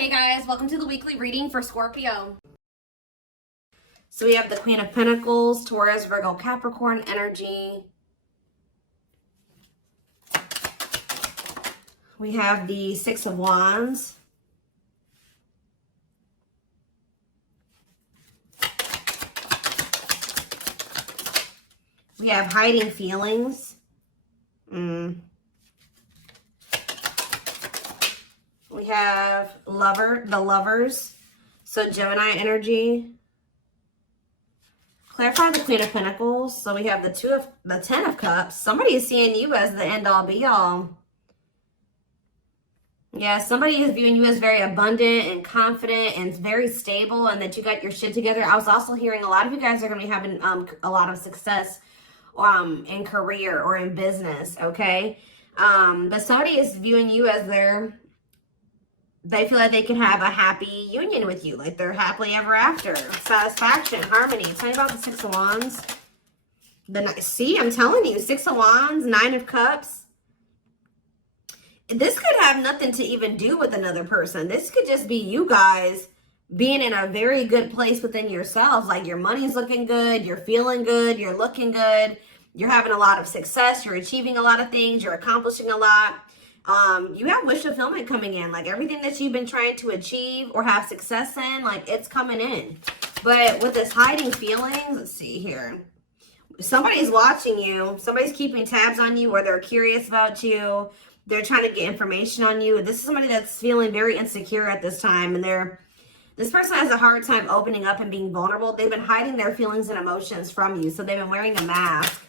Hey guys, welcome to the weekly reading for Scorpio. So we have the Queen of Pentacles, Taurus, Virgo, Capricorn energy. We have the Six of Wands. We have hiding feelings. We have the lovers. So Gemini energy. Clarify the Queen of Pentacles. So we have the Ten of Cups. Somebody is seeing you as the end all be all. Yeah, somebody is viewing you as very abundant and confident and very stable, and that you got your shit together. I was also hearing a lot of you guys are going to be having a lot of success in career or in business, okay? But somebody is viewing you as they feel like they can have a happy union with you, like they're happily ever after. Satisfaction, harmony. Tell me about the Six of Wands. See, I'm telling you, Six of Wands, Nine of Cups. This could have nothing to even do with another person. This could just be you guys being in a very good place within yourselves. Like your money's looking good, you're feeling good, you're looking good, you're having a lot of success, you're achieving a lot of things, you're accomplishing a lot. You have wish fulfillment coming in. Like everything that you've been trying to achieve or have success in, like it's coming in. But with this hiding feelings, let's see here. Somebody's watching you. Somebody's keeping tabs on you, or they're curious about you. They're trying to get information on you. This is somebody that's feeling very insecure at this time, and this person has a hard time opening up and being vulnerable. They've been hiding their feelings and emotions from you, so they've been wearing a mask.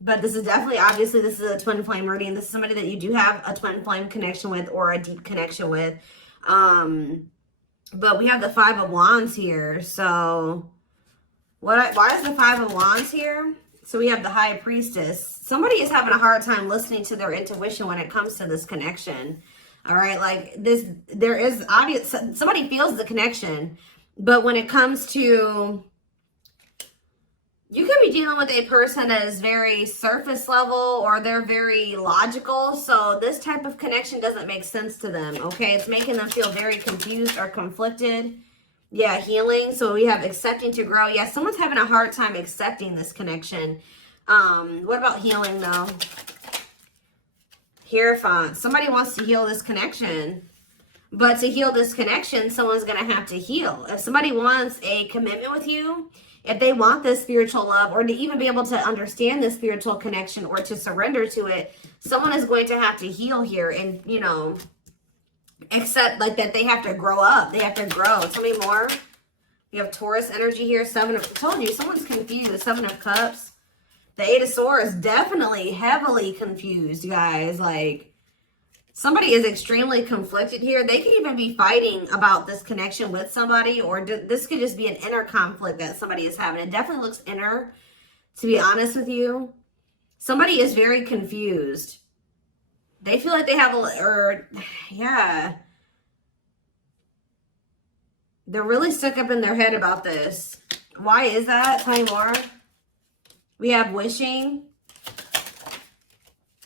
But this is definitely, obviously, this is a twin flame reading. This is somebody that you do have a twin flame connection with or a deep connection with. But we have the Five of Wands here. So why is the Five of Wands here? So we have the High Priestess. Somebody is having a hard time listening to their intuition when it comes to this connection. All right, like there is obvious, somebody feels the connection, but when it comes to, you could be dealing with a person that is very surface level, or they're very logical. So this type of connection doesn't make sense to them, okay? It's making them feel very confused or conflicted. Yeah, healing. So we have accepting to grow. Yeah, someone's having a hard time accepting this connection. What about healing, though? Hierophant. Somebody wants to heal this connection. But to heal this connection, someone's going to have to heal. If somebody wants a commitment with you, if they want this spiritual love, or to even be able to understand this spiritual connection or to surrender to it, someone is going to have to heal here and, you know, accept like that they have to grow up. They have to grow. Tell me more. You have Taurus energy here. I told you, someone's confused. Seven of Cups. The Eight of Swords, definitely heavily confused, you guys. Like, somebody is extremely conflicted here. They could even be fighting about this connection with somebody, or this could just be an inner conflict that somebody is having. It definitely looks inner, to be honest with you. Somebody is very confused. They feel like they have yeah. They're really stuck up in their head about this. Why is that? Tell me more. We have wishing.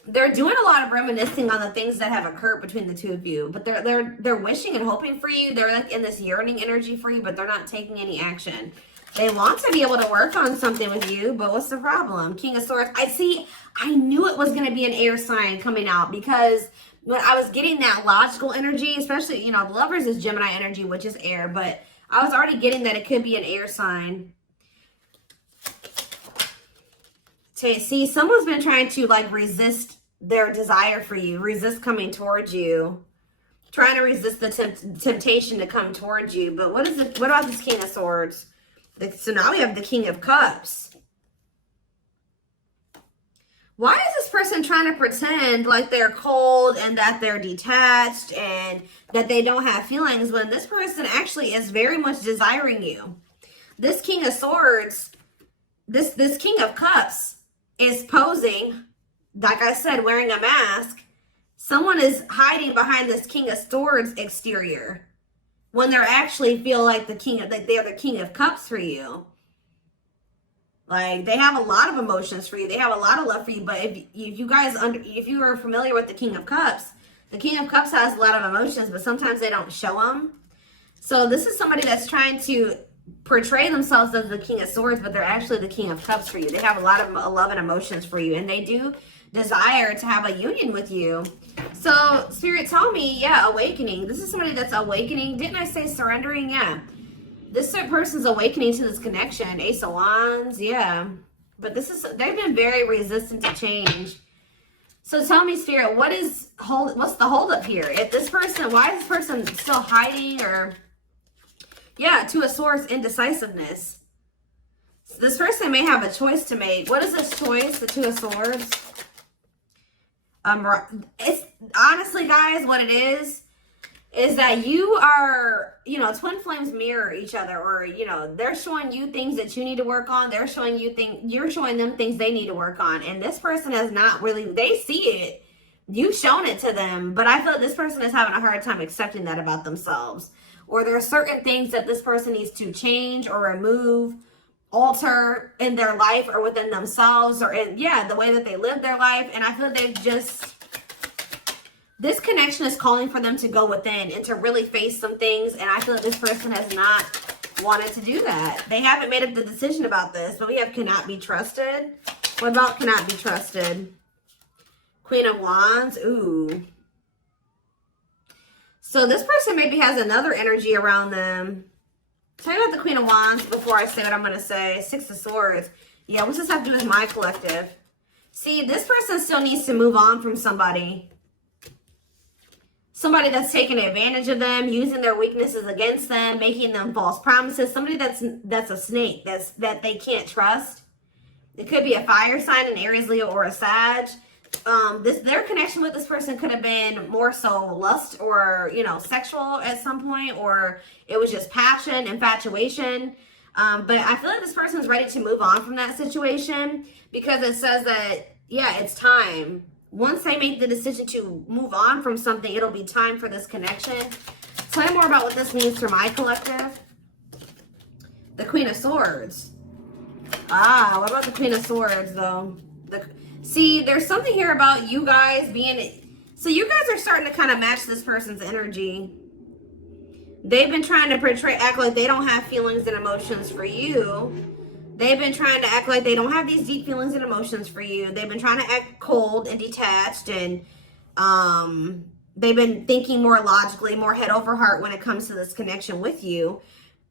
They're doing a lot of reminiscing on the things that have occurred between the two of you, but they're wishing and hoping for you. They're like in this yearning energy for you, but they're not taking any action. They want to be able to work on something with you, but what's the problem? King of Swords. I knew it was going to be an air sign coming out, because when I was getting that logical energy, especially, you know, the Lovers is Gemini energy, which is air, but I was already getting that it could be an air sign. See, someone's been trying to like resist their desire for you, resist coming towards you, trying to resist the temptation to come towards you. But what about this King of Swords? So now we have the King of Cups. Why is this person trying to pretend like they're cold and that they're detached and that they don't have feelings, when this person actually is very much desiring you? This King of Swords, this King of Cups is posing, like I said, wearing a mask. Someone is hiding behind this King of Swords exterior when they're actually feel like they're the King of Cups for you. Like, they have a lot of emotions for you. They have a lot of love for you. But if you are familiar with the King of Cups has a lot of emotions, but sometimes they don't show them. So this is somebody that's trying to portray themselves as the King of Swords, but they're actually the King of Cups for you. They have a lot of love and emotions for you, and they do desire to have a union with you. So Spirit told me, yeah, awakening. This is somebody that's awakening. Didn't I say surrendering? Yeah. This person's awakening to this connection. Ace of Wands, yeah. But they've been very resistant to change. So tell me, Spirit, what's the holdup here? If this person, why is this person still hiding? Or, yeah, Two of Swords, indecisiveness. So this person may have a choice to make. What is this choice? The Two of Swords. It's honestly, guys, what it is that you are, you know, twin flames mirror each other, or, you know, they're showing you things that you need to work on. They're showing you you're showing them things they need to work on. And this person has not really, they see it. You've shown it to them, but I feel like this person is having a hard time accepting that about themselves. Or there are certain things that this person needs to change or remove, alter in their life or within themselves, or in, yeah, the way that they live their life. And I feel like they've just, this connection is calling for them to go within and to really face some things. And I feel like this person has not wanted to do that. They haven't made up the decision about this, but we have cannot be trusted. What about cannot be trusted? Queen of Wands. Ooh. So this person maybe has another energy around them. Tell me about the Queen of Wands before I say what I'm going to say. Six of Swords. Yeah, what's this have to do with my collective? See, this person still needs to move on from somebody. Somebody that's taking advantage of them, using their weaknesses against them, making them false promises. Somebody that's a snake, that they can't trust. It could be a fire sign, an Aries, Leo, or a Sag. Their connection with this person could have been more so lust or, you know, sexual at some point, or it was just passion, infatuation. But I feel like this person's ready to move on from that situation, because it says that, yeah, it's time. Once they make the decision to move on from something, it'll be time for this connection. Tell me more about what this means for my collective. The Queen of Swords. Ah, what about the Queen of Swords, though? See, there's something here about you guys being... So you guys are starting to kind of match this person's energy. They've been trying to act like they don't have feelings and emotions for you. They've been trying to act like they don't have these deep feelings and emotions for you. They've been trying to act cold and detached, and they've been thinking more logically, more head over heart when it comes to this connection with you.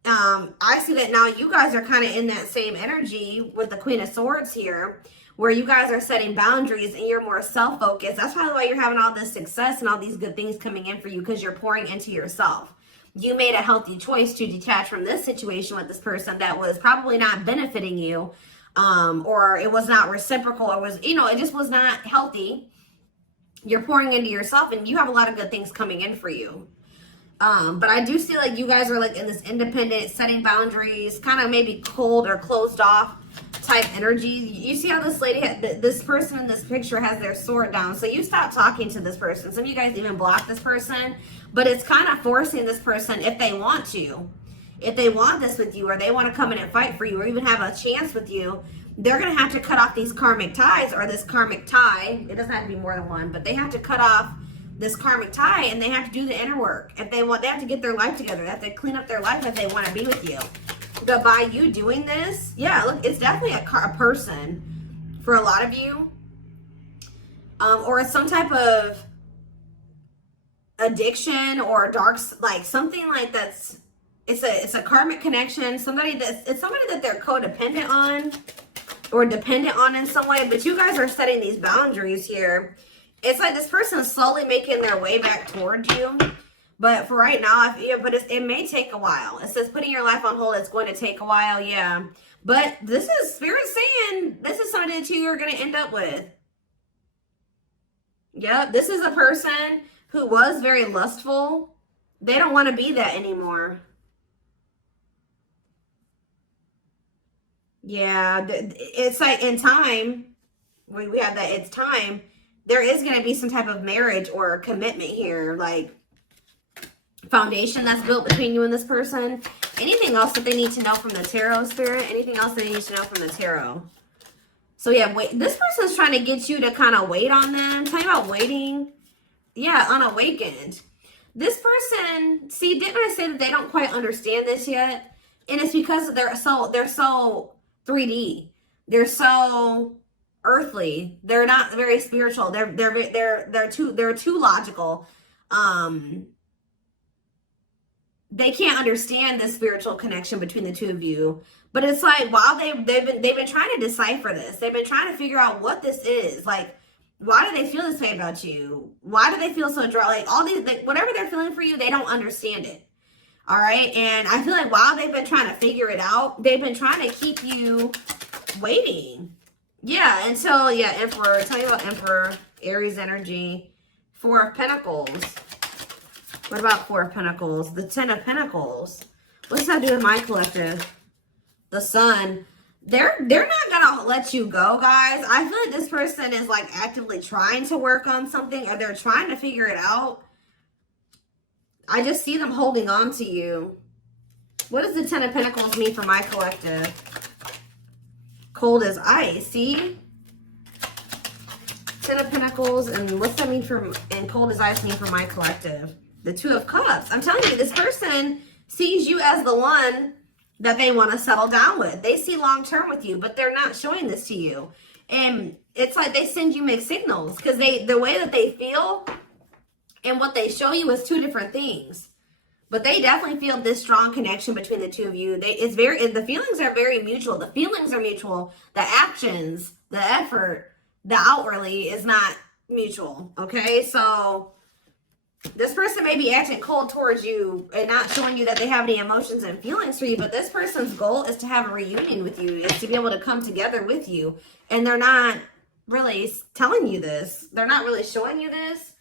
I see that now you guys are kind of in that same energy with the Queen of Swords here, where you guys are setting boundaries and you're more self-focused. That's probably why you're having all this success and all these good things coming in for you, because you're pouring into yourself. You made a healthy choice to detach from this situation with this person that was probably not benefiting you, or it was not reciprocal, or was, you know, it just was not healthy. You're pouring into yourself, and you have a lot of good things coming in for you. But I do see like you guys are like in this independent, setting boundaries, kind of maybe cold or closed off type energy. You see how this lady, this person in this picture has their sword down. So you stop talking to this person. Some of you guys even block this person, but it's kind of forcing this person, if they want to, if they want this with you, or they want to come in and fight for you, or even have a chance with you, they're going to have to cut off these karmic ties, or this karmic tie. It doesn't have to be more than one, but they have to cut off this karmic tie, and they have to do the inner work. If they want, they have to get their life together. They have to clean up their life if they want to be with you. But by you doing this, yeah, look, it's definitely a person for a lot of you, or it's some type of addiction or dark, like something like that's, it's a karmic connection. It's somebody that they're codependent on or dependent on in some way. But you guys are setting these boundaries here. It's like this person is slowly making their way back towards you. But for right now, it may take a while. It says putting your life on hold, it's going to take a while, yeah. But this is Spirit saying this is somebody that you are going to end up with. Yep, this is a person who was very lustful. They don't want to be that anymore. Yeah, it's like in time, we have that it's time. There is going to be some type of marriage or commitment here, like foundation that's built between you and this person. Anything else that they need to know from the tarot, Spirit? Anything else they need to know from the tarot? So yeah, wait. This person's trying to get you to kind of wait on them. Tell me about waiting. Yeah, unawakened. This person, see, didn't I say that they don't quite understand this yet? And it's because they're so 3D. They're so earthly. They're not very spiritual. They're too logical. They can't understand the spiritual connection between the two of you. But it's like, while they've been trying to decipher this. They've been trying to figure out what this is. Like, why do they feel this way about you? Why do they feel so dry? Like, all these, like, whatever they're feeling for you, they don't understand it. All right. And I feel like while they've been trying to figure it out, they've been trying to keep you waiting. Yeah. Until, yeah, Emperor. Tell you about Emperor, Aries energy, Four of Pentacles. What about Four of Pentacles? The Ten of Pentacles. What's that do with my collective? The Sun. They're not gonna let you go, guys. I feel like this person is like actively trying to work on something, or they're trying to figure it out. I just see them holding on to you. What does the Ten of Pentacles mean for my collective? Cold as ice. See? Ten of Pentacles, and what's that mean for, and cold as ice mean for my collective? The Two of Cups. I'm telling you, this person sees you as the one that they want to settle down with. They see long term with you, but they're not showing this to you. And it's like they send you mixed signals, because the way that they feel and what they show you is two different things. But they definitely feel this strong connection between the two of you. The feelings are very mutual. The feelings are mutual. The actions, the effort, the outwardly is not mutual. Okay, so this person may be acting cold towards you and not showing you that they have any emotions and feelings for you, but this person's goal is to have a reunion with you, is to be able to come together with you. And they're not really telling you this. They're not really showing you this.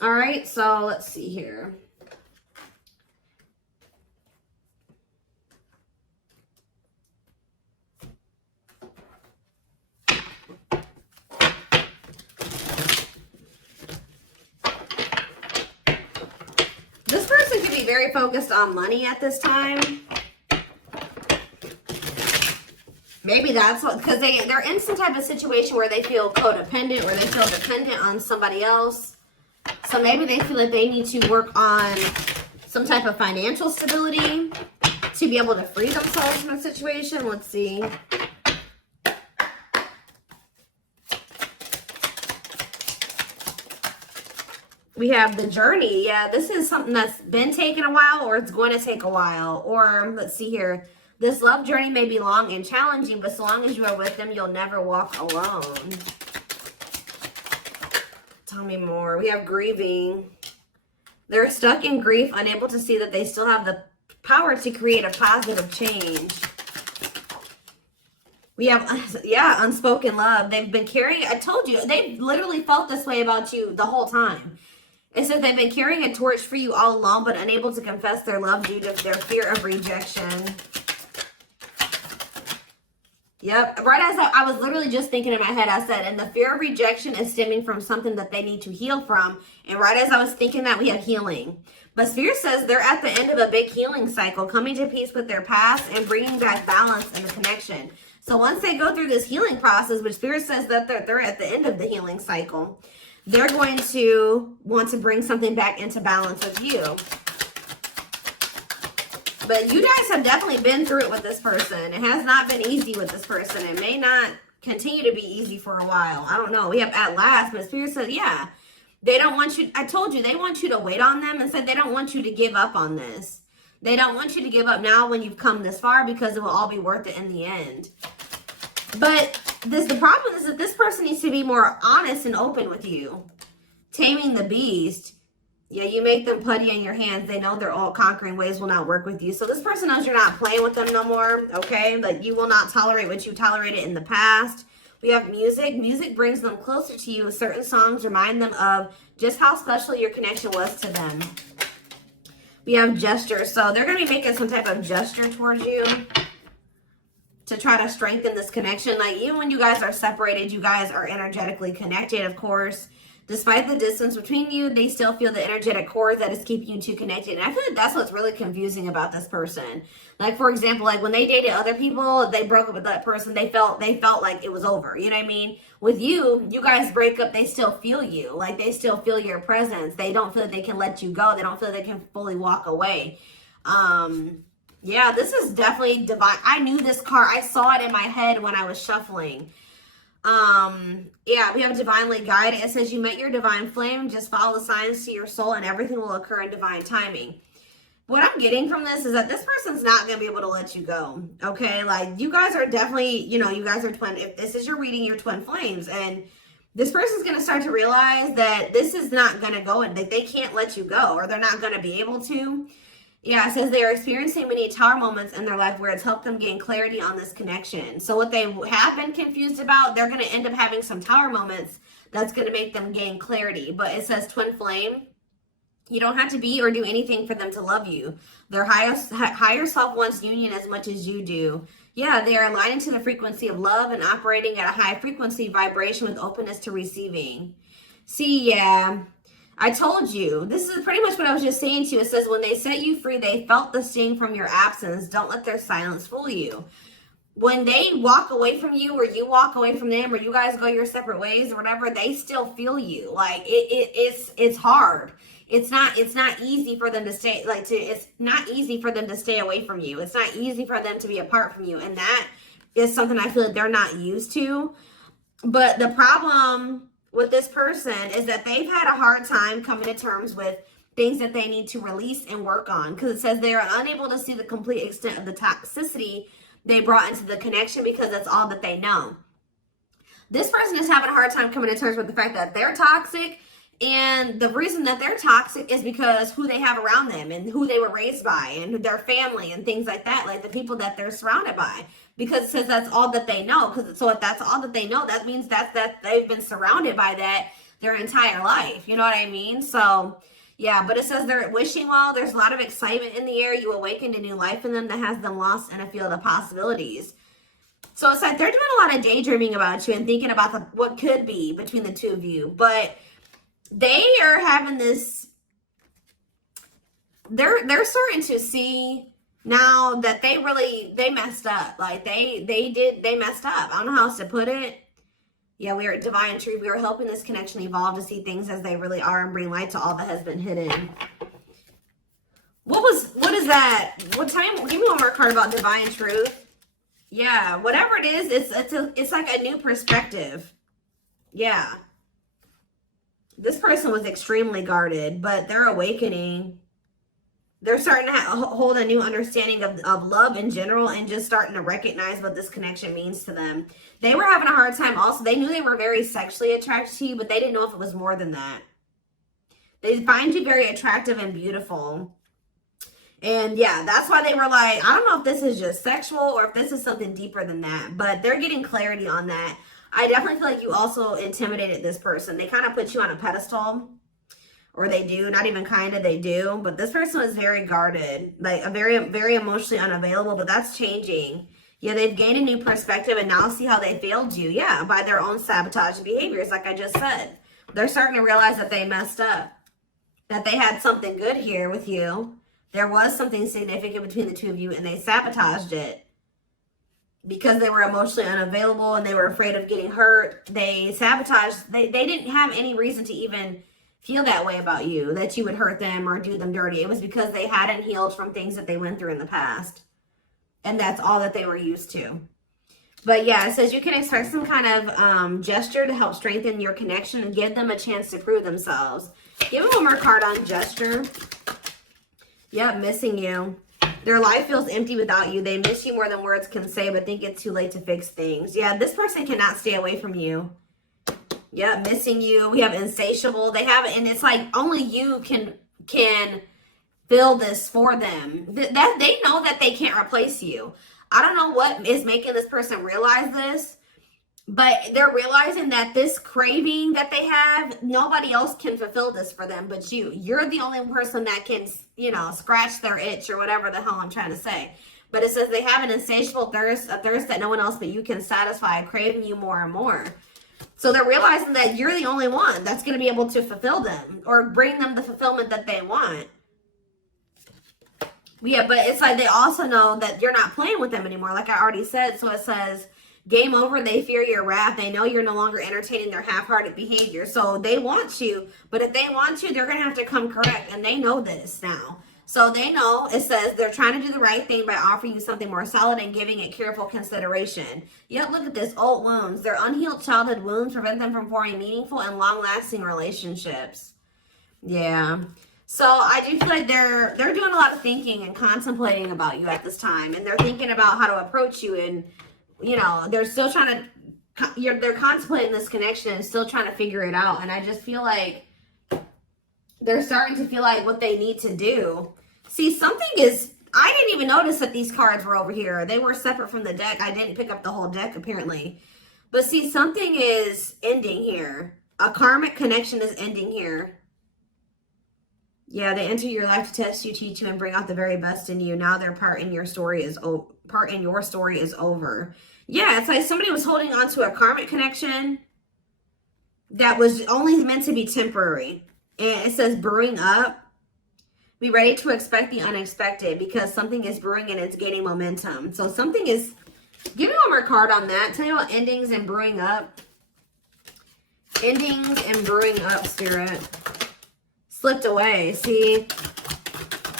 All right, so let's see here. This person could be very focused on money at this time. Maybe that's what, because they're in some type of situation where they feel codependent, or they feel dependent on somebody else. So maybe they feel like they need to work on some type of financial stability to be able to free themselves from a situation. Let's see. We have the journey. Yeah, this is something that's been taking a while, or it's going to take a while. Or let's see here. This love journey may be long and challenging, but so long as you are with them, you'll never walk alone. Tell me more. We have grieving. They're stuck in grief, unable to see that they still have the power to create a positive change. We have, yeah, unspoken love. They've been carrying, I told you, they've literally felt this way about you the whole time. It says they've been carrying a torch for you all along, but unable to confess their love due to their fear of rejection. Yep. Right as I was literally just thinking in my head, I said, and the fear of rejection is stemming from something that they need to heal from. And right as I was thinking that, we have healing. But Spirit says they're at the end of a big healing cycle, coming to peace with their past and bringing back balance and the connection. So once they go through this healing process, which Spirit says that they're at the end of the healing cycle, they're going to want to bring something back into balance with you. But you guys have definitely been through it with this person. It has not been easy with this person. It may not continue to be easy for a while. I don't know. We have at last, but Spirit said, yeah, they don't want you. I told you, they want you to wait on them, and said they don't want you to give up on this. They don't want you to give up now when you've come this far, because it will all be worth it in the end. But the problem is that this person needs to be more honest and open with you. Taming the beast. Yeah, you make them putty in your hands. They know their all-conquering ways will not work with you. So this person knows you're not playing with them no more, okay? Like, you will not tolerate what you tolerated in the past. We have music. Music brings them closer to you. Certain songs remind them of just how special your connection was to them. We have gestures. So they're going to be making some type of gesture towards you to try to strengthen this connection. Like, even when you guys are separated, you guys are energetically connected, of course. Despite the distance between you, they still feel the energetic cord that is keeping you two connected. And I feel like that's what's really confusing about this person. Like, for example, like when they dated other people, they broke up with that person, they felt like it was over. You know what I mean? With you, you guys break up, they still feel you. Like, they still feel your presence. They don't feel that they can let you go. They don't feel they can fully walk away. Yeah, this is definitely divine. I knew this card. I saw it in my head when I was shuffling. Yeah, we have divinely guided. It says you met your divine flame. Just follow the signs to your soul and everything will occur in divine timing. What I'm getting from this is that this person's not going to be able to let you go. Okay. Like, you guys are definitely, you know, you guys are twin. If this is your reading, you're twin flames, and this person's going to start to realize that this is not going to go, and that they can't let you go, or they're not going to be able to. Yeah, it says they are experiencing many tower moments in their life where it's helped them gain clarity on this connection. So what they have been confused about, they're going to end up having some tower moments that's going to make them gain clarity. But it says twin flame. You don't have to be or do anything for them to love you. Their higher self wants union as much as you do. Yeah, they are aligning to the frequency of love and operating at a high frequency vibration with openness to receiving. See, yeah. I told you, this is pretty much what I was just saying to you. It says, when they set you free, they felt the sting from your absence. Don't let their silence fool you. When they walk away from you, or you walk away from them, or you guys go your separate ways or whatever, they still feel you. Like, it's hard. It's not easy for them to stay, it's not easy for them to stay away from you. It's not easy for them to be apart from you. And that is something I feel like they're not used to. But the problem with this person is that they've had a hard time coming to terms with things that they need to release and work on, because it says they are unable to see the complete extent of the toxicity they brought into the connection because that's all that they know. This person is having a hard time coming to terms with the fact that they're toxic, and the reason that they're toxic is because who they have around them and who they were raised by and their family and things like that, like the people that they're surrounded by. Because it says that's all that they know. So if that's all that they know, that means that they've been surrounded by that their entire life. You know what I mean? So, yeah, but it says they're wishing well. There's a lot of excitement in the air. You awakened a new life in them that has them lost in a field of possibilities. So it's like they're doing a lot of daydreaming about you and thinking about what could be between the two of you. But they are having this, they're starting to see now that they messed up. Like they messed up. I don't know how else to put it. Yeah, we are at divine truth. We are helping this connection evolve to see things as they really are and bring light to all that has been hidden. What is that? What time? Give me one more card about divine truth. Yeah, whatever it is, it's like a new perspective. Yeah. This person was extremely guarded, but they're awakening. They're starting to hold a new understanding of love in general, and just starting to recognize what this connection means to them. They were having a hard time also. They knew they were very sexually attracted to you, but they didn't know if it was more than that. They find you very attractive and beautiful. And yeah, that's why they were like, I don't know if this is just sexual or if this is something deeper than that. But they're getting clarity on that. I definitely feel like you also intimidated this person. They kind of put you on a pedestal. Or they do, not even kind of, they do. But this person was very guarded, like a very emotionally unavailable, but that's changing. Yeah, they've gained a new perspective, and now see how they failed you. Yeah, by their own sabotage behaviors, like I just said. They're starting to realize that they messed up, that they had something good here with you. There was something significant between the two of you, and they sabotaged it. Because they were emotionally unavailable and they were afraid of getting hurt, they sabotaged. They didn't have any reason to even feel that way about you, that you would hurt them or do them dirty. It was because they hadn't healed from things that they went through in the past. And that's all that they were used to. But yeah, it says you can expect some kind of gesture to help strengthen your connection and give them a chance to prove themselves. Give me one more card on gesture. Yep, missing you. Their life feels empty without you. They miss you more than words can say, but think it's too late to fix things. Yeah, this person cannot stay away from you. Yeah, missing you. We have insatiable. They have it, and it's like only you can fill this for them. That they know that they can't replace you. I don't know what is making this person realize this, but they're realizing that this craving that they have, nobody else can fulfill this for them but you. You're the only person that can, you know, scratch their itch or whatever the hell I'm trying to say. But it says they have an insatiable thirst, a thirst that no one else but you can satisfy, craving you more and more. So they're realizing that you're the only one that's going to be able to fulfill them or bring them the fulfillment that they want. Yeah, but it's like they also know that you're not playing with them anymore, like I already said. So it says, game over, they fear your wrath. They know you're no longer entertaining their half-hearted behavior. So they want you, but if they want you, they're going to have to come correct. And they know this now. So they know, it says, they're trying to do the right thing by offering you something more solid and giving it careful consideration. Yet look at this, old wounds. Their unhealed childhood wounds prevent them from forming meaningful and long-lasting relationships. Yeah. So I do feel like they're doing a lot of thinking and contemplating about you at this time. And they're thinking about how to approach you. And, you know, they're still trying to, they're contemplating this connection and still trying to figure it out. And I just feel like they're starting to feel like what they need to do. See, something is, I didn't even notice that these cards were over here. They were separate from the deck. I didn't pick up the whole deck, apparently. But see, something is ending here. A karmic connection is ending here. Yeah, they enter your life to test you, teach you, and bring out the very best in you. Now their part in your story is over. Yeah, it's like somebody was holding on to a karmic connection that was only meant to be temporary. And it says brewing up. Be ready to expect the unexpected because something is brewing and it's gaining momentum. So something is, give me one more card on that. Tell me about endings and brewing up. Endings and brewing up, Spirit. Slipped away. See,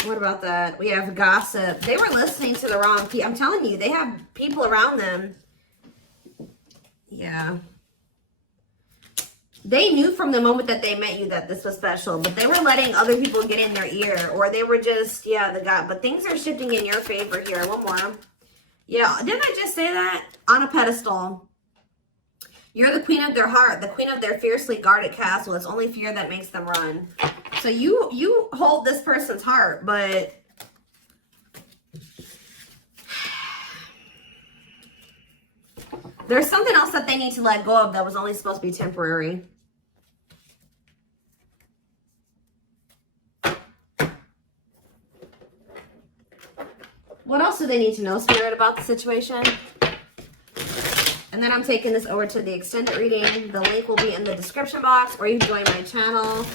what about that? We have gossip. They were listening to the wrong people. I'm telling you, they have people around them. Yeah. They knew from the moment that they met you that this was special, but they were letting other people get in their ear, or they were just, yeah, the God. But things are shifting in your favor here. One more. Yeah, didn't I just say that? On a pedestal. You're the queen of their heart, the queen of their fiercely guarded castle. It's only fear that makes them run. So you hold this person's heart, but there's something else that they need to let go of that was only supposed to be temporary. What else do they need to know, Spirit, about the situation? And then I'm taking this over to the extended reading. The link will be in the description box, or you can join my channel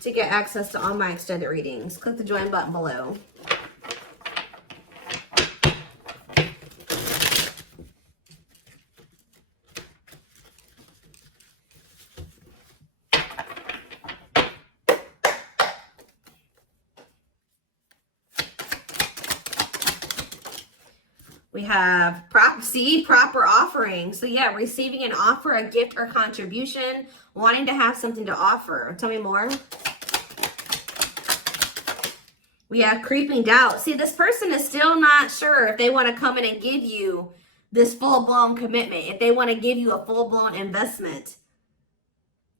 to get access to all my extended readings. Click the join button below. We have proper offering. So yeah, receiving an offer, a gift, or contribution, wanting to have something to offer. Tell me more. We have creeping doubt. See, this person is still not sure if they want to come in and give you this full-blown commitment, if they want to give you a full-blown investment,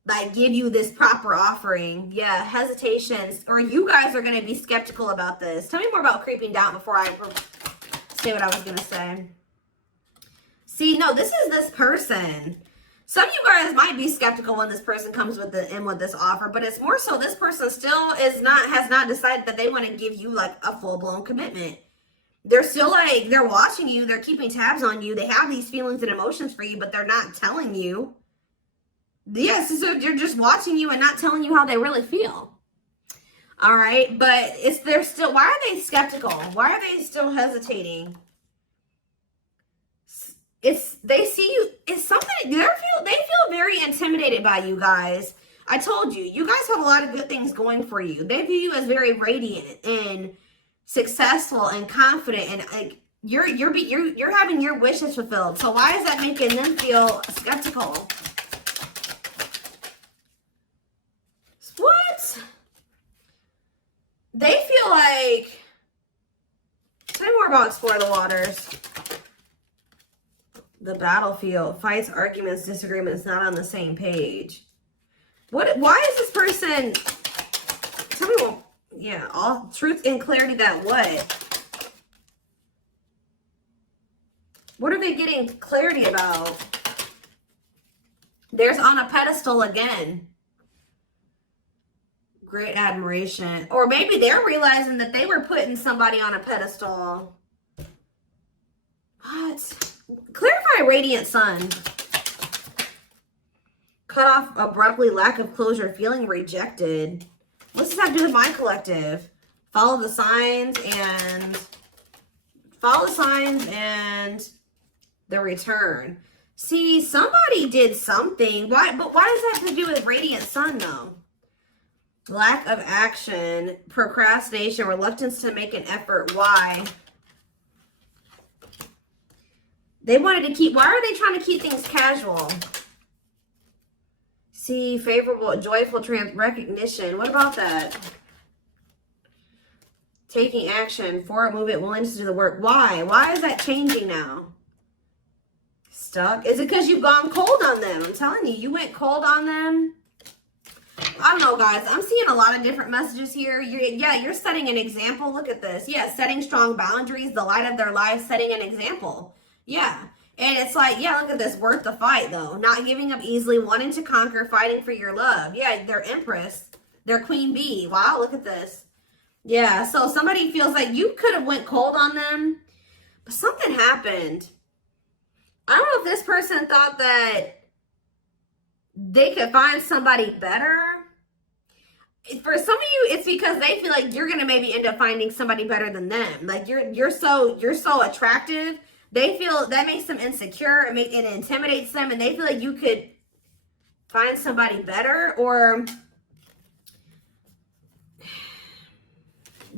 like give you this proper offering. Yeah, hesitations, or you guys are going to be skeptical about this. Tell me more about creeping doubt before I say what I was going to say. See, no, this is this person. Some of you guys might be skeptical when this person comes with this offer, but it's more so this person still has not decided that they want to give you like a full-blown commitment. They're still like, they're watching you, they're keeping tabs on you, they have these feelings and emotions for you, but they're not telling you. Yes, so they're just watching you and not telling you how they really feel. All right, but they're still, why are they skeptical? Why are they still hesitating? They see you, it's something, they feel very intimidated by you guys. I told you, you guys have a lot of good things going for you. They view you as very radiant and successful and confident, and like you're having your wishes fulfilled. So why is that making them feel skeptical? What? They feel like, tell me more about Explore the Waters. The battlefield, fights, arguments, disagreements, not on the same page. Why is this person, tell me what, yeah, all truth and clarity that what? What are they getting clarity about? There's on a pedestal again. Great admiration. Or maybe they're realizing that they were putting somebody on a pedestal. What? Clarify radiant sun. Cut off abruptly, lack of closure, feeling rejected. What's this have to do with my collective? Follow the signs and the return. See, somebody did something. Why? But why does that have to do with radiant sun though? Lack of action, procrastination, reluctance to make an effort. Why? They wanted to keep, why are they trying to keep things casual? See, favorable, joyful recognition. What about that? Taking action, forward movement, willingness to do the work. Why? Why is that changing now? Stuck? Is it because you've gone cold on them? I'm telling you, you went cold on them. I don't know, guys. I'm seeing a lot of different messages here. You're setting an example. Look at this. Yeah, setting strong boundaries, the light of their life, setting an example. Yeah. And it's like, yeah, look at this. Worth the fight, though. Not giving up easily, wanting to conquer, fighting for your love. Yeah, they're Empress. They're Queen Bee. Wow, look at this. Yeah, so somebody feels like you could have went cold on them, but something happened. I don't know if this person thought that they could find somebody better. For some of you, it's because they feel like you're gonna maybe end up finding somebody better than them. Like you're so attractive. They feel that makes them insecure. It intimidates them, and they feel like you could find somebody better. Or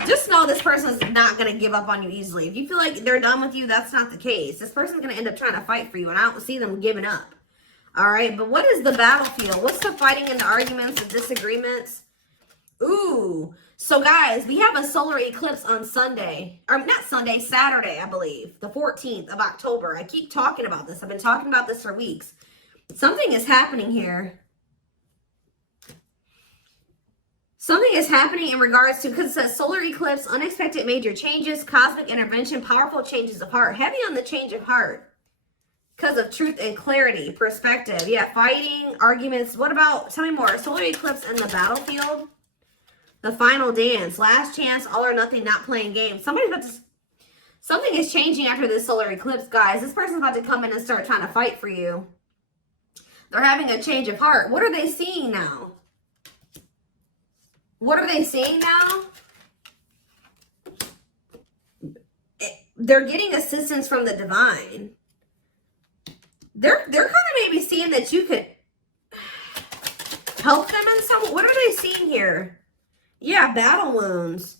just know this person's not gonna give up on you easily. If you feel like they're done with you, that's not the case. This person's gonna end up trying to fight for you, and I don't see them giving up. All right, but what is the battlefield? What's the fighting and the arguments and disagreements? Ooh, so guys, we have a solar eclipse on Sunday, or not Sunday, Saturday, I believe, the 14th of October. I keep talking about this. I've been talking about this for weeks. Something is happening here. Something is happening in regards to, because it says solar eclipse, unexpected major changes, cosmic intervention, powerful changes of heart. Heavy on the change of heart. Because of truth and clarity, perspective. Yeah, fighting, arguments. What about, tell me more. Solar eclipse and the battlefield. The final dance. Last chance, all or nothing, not playing games. Something is changing after this solar eclipse, guys. This person's about to come in and start trying to fight for you. They're having a change of heart. What are they seeing now? What are they seeing now? They're getting assistance from the divine. They're kind of maybe seeing that you could help them in some. What are they seeing here? Yeah, battle wounds.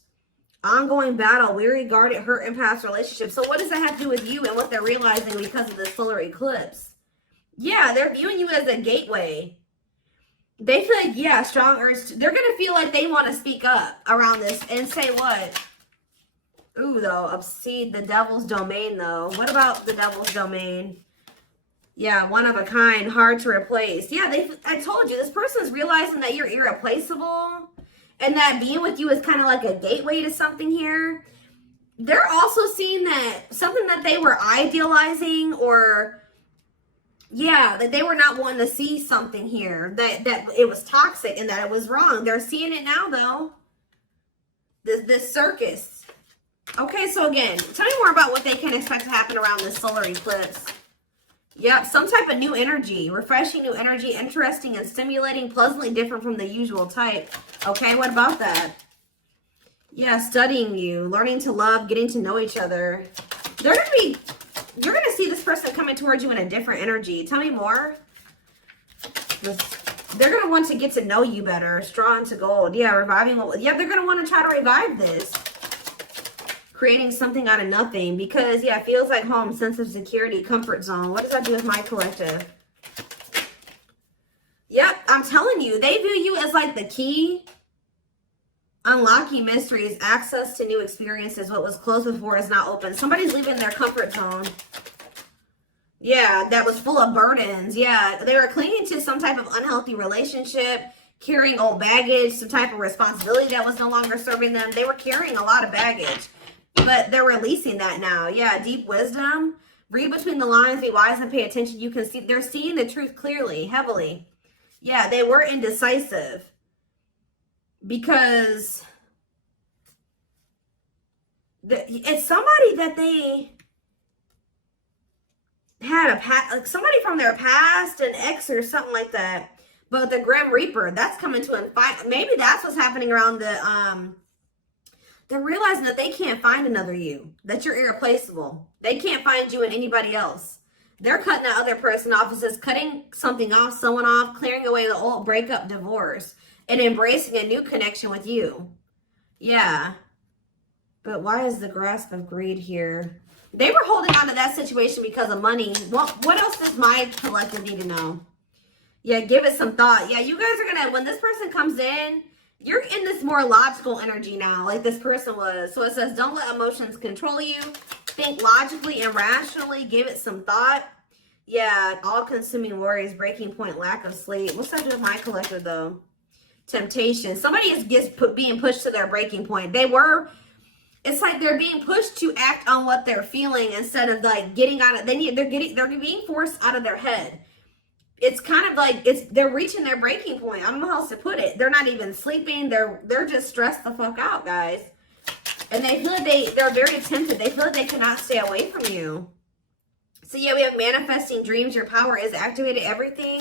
Ongoing battle, weary, guarded, hurt, and past relationships. So what does that have to do with you and what they're realizing because of the solar eclipse? Yeah, they're viewing you as a gateway. They feel like, yeah, strong urge. They're going to feel like they want to speak up around this and say what? Ooh, though, obsede, the devil's domain, though. What about the devil's domain? Yeah, one of a kind, hard to replace. Yeah, I told you, this person's realizing that you're irreplaceable and that being with you is kind of like a gateway to something here. They're also seeing that something that they were idealizing, or yeah, that they were not wanting to see something here, that it was toxic and that it was wrong. They're seeing it now, though. This circus. Okay, so again, tell me more about what they can expect to happen around this solar eclipse. Yep, some type of new energy, refreshing new energy, interesting and stimulating, pleasantly different from the usual type. Okay, what about that? Yeah, studying you, learning to love, getting to know each other. You're going to see this person coming towards you in a different energy. Tell me more. They're going to want to get to know you better. Straw into gold. Yeah, reviving. Yeah, they're going to want to try to revive this. Creating something out of nothing, because yeah, it feels like home, sense of security, comfort zone. What does that do with my collective? Yep, I'm telling you, they view you as like the key. Unlocking mysteries, access to new experiences. What was closed before is now open. Somebody's leaving their comfort zone. Yeah, that was full of burdens. Yeah, they were clinging to some type of unhealthy relationship, carrying old baggage, some type of responsibility that was no longer serving them. They were carrying a lot of baggage. But they're releasing that now. Yeah, deep wisdom. Read between the lines, be wise and pay attention. You can see, they're seeing the truth clearly, heavily. Yeah, they were indecisive. Because it's somebody that they had like somebody from their past, an ex or something like that. But the Grim Reaper, that's coming to maybe that's what's happening around they're realizing that they can't find another you, that you're irreplaceable. They can't find you in anybody else. They're cutting that other person off. It says cutting something off, someone off, clearing away the old breakup, divorce, and embracing a new connection with you. Yeah. But why is the grasp of greed here? They were holding on to that situation because of money. What else does my collective need to know? Yeah, give it some thought. Yeah, you guys are going to, when this person comes in, you're in this more logical energy now, like this person was. So it says, don't let emotions control you. Think logically and rationally. Give it some thought. Yeah, all-consuming worries, breaking point, lack of sleep. What's that do with my collective, though? Temptation. Somebody is being pushed to their breaking point. It's like they're being pushed to act on what they're feeling instead of like getting out of. They're being forced out of their head. It's kind of like they're reaching their breaking point. I don't know how else to put it. They're not even sleeping. They're just stressed the fuck out, guys. And they feel like they're very tempted. They feel like they cannot stay away from you. So yeah, we have manifesting dreams. Your power is activated. Everything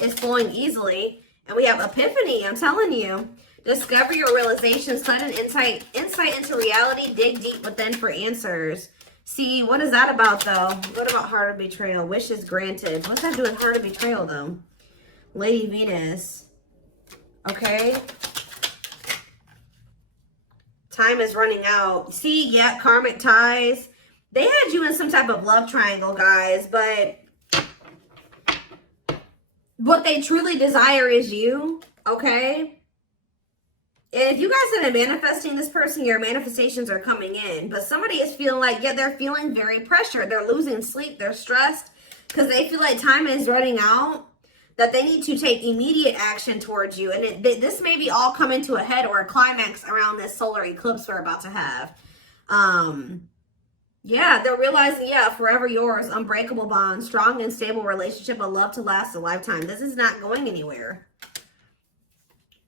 is flowing easily. And we have epiphany. I'm telling you. Discover your realizations. Sudden insight into reality. Dig deep within for answers. See, what is that about, though? What about heart of betrayal? Wishes granted. What's that do with heart of betrayal, though? Lady Venus. Okay. Time is running out. See, yeah, karmic ties. They had you in some type of love triangle, guys, but what they truly desire is you, okay? And if you guys have been manifesting this person, your manifestations are coming in. But somebody is feeling like, yeah, they're feeling very pressured. They're losing sleep. They're stressed because they feel like time is running out, that they need to take immediate action towards you. And this may be all coming to a head or a climax around this solar eclipse we're about to have. Yeah, they're realizing, yeah, forever yours, unbreakable bond, strong and stable relationship, a love to last a lifetime. This is not going anywhere.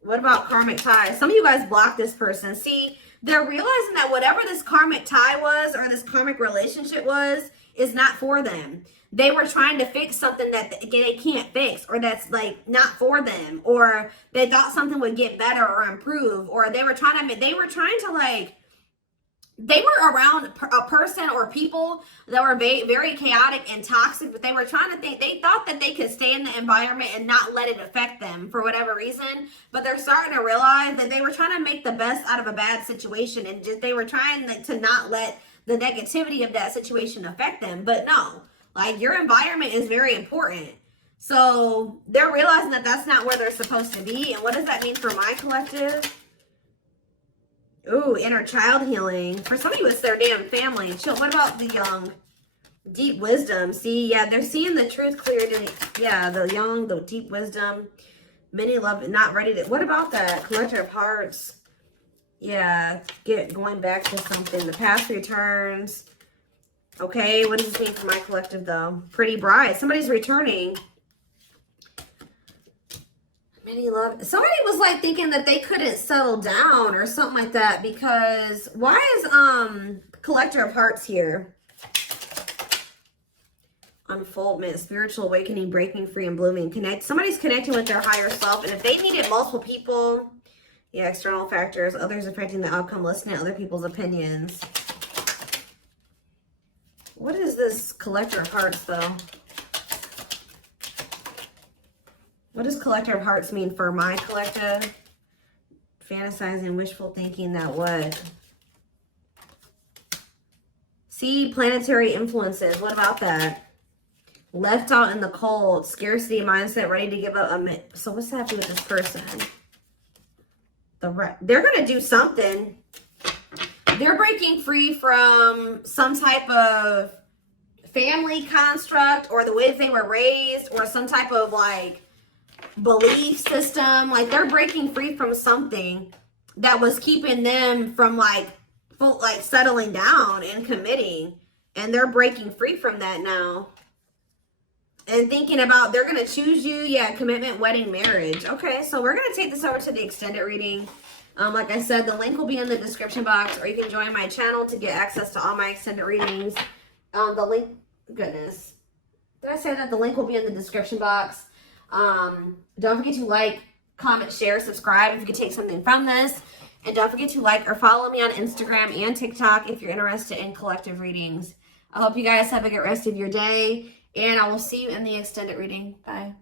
What about karmic ties? Some of you guys blocked this person. See, they're realizing that whatever this karmic tie was or this karmic relationship was is not for them. They were trying to fix something that they can't fix, or that's like not for them, or they thought something would get better or improve, or they were trying to like, they were around a person or people that were very chaotic and toxic, but they were trying to they thought that they could stay in the environment and not let it affect them for whatever reason. But they're starting to realize that they were trying to make the best out of a bad situation, and they were trying to not let the negativity of that situation affect them. But no, like, your environment is very important. So they're realizing that that's not where they're supposed to be. And what does that mean for my collective? Ooh, inner child healing. For some of you, it's their damn family. Chill. What about the young? Deep wisdom. See, yeah, they're seeing the truth cleared. Yeah, the young, the deep wisdom. Many love, not ready to. What about that? Collector of hearts. Yeah, going back to something. The past returns. Okay, what does this mean for my collective, though? Pretty bride. Somebody's returning. Many love. Somebody was like thinking that they couldn't settle down or something like that, because why is collector of hearts here? Unfoldment, spiritual awakening, breaking free and blooming. Somebody's connecting with their higher self, and if they needed multiple people, yeah, external factors, others affecting the outcome, listening to other people's opinions. What is this collector of hearts, though? What does collector of hearts mean for my collective? Fantasizing, wishful thinking, that what? See, planetary influences. What about that? Left out in the cold, scarcity mindset, ready to give up. So what's that have to do with this person? They're going to do something. They're breaking free from some type of family construct, or the way that they were raised, or some type of like belief system. Like, they're breaking free from something that was keeping them from like settling down and committing, and they're breaking free from that now and thinking about they're going to choose you. Yeah, commitment, wedding, marriage. Okay, so we're going to take this over to the extended reading. Like I said, the link will be in the description box, or you can join my channel to get access to all my extended readings. The link, goodness, did I say that? The link will be in the description box. Don't forget to like, comment, share, subscribe if you could take something from this. And don't forget to like or follow me on Instagram and TikTok if you're interested in collective readings. I hope you guys have a good rest of your day, and I will see you in the extended reading. Bye.